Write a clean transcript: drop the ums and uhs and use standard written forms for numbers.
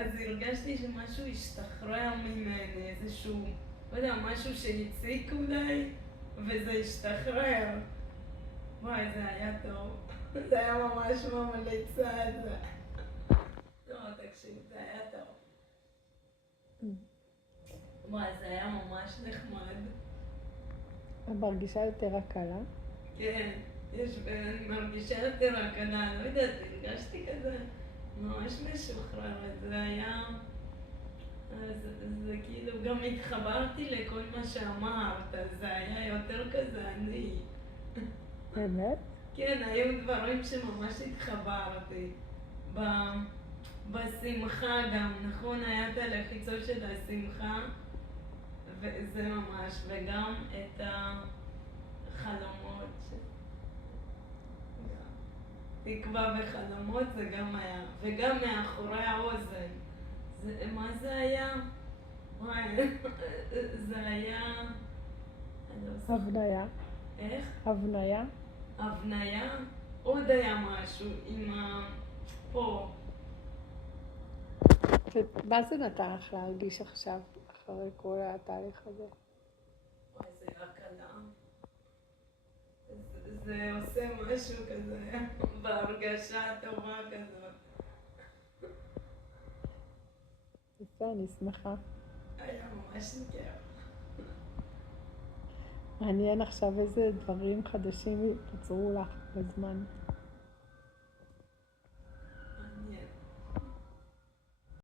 אז הרגשתי שמשהו השתחרר ממני, איזשהו, לא יודע, משהו שהציק אולי, וזה השתחרר. וואי, זה היה טוב. זה היה ממש ממליצה את זה. לא, תקשיב, זה היה טוב. וואי, זה היה ממש נחמד. את מרגישה יותר הקלה? כן, אני מרגישה יותר הקלה, לא יודעת, הרגשתי כזה ממש משוחררת. זה היה... זה כאילו, גם התחברתי לכל מה שאמרת, זה היה יותר כזה אני. באמת? כן, היו דברים שממש התחברתי. בשמחה גם, נכון? היה את הלחיצות של השמחה, וזה ממש, וגם את החלומות. תקווה וחלומות זה גם היה, וגם מאחורי האוזן. מה זה היה? וואי, זה היה... הבניה. איך? הבניה. הבניה? עוד היה משהו עם פה. מה זה נתן לך להרגיש עכשיו, אחרי כל התהליך הזה? וואי, זה הקלה. זה עושה משהו כזה, בהרגשה טובה כזאת. יפה, אני שמחה. היה ממש כיף. מעניין עכשיו איזה דברים חדשים יצרו לך בזמן.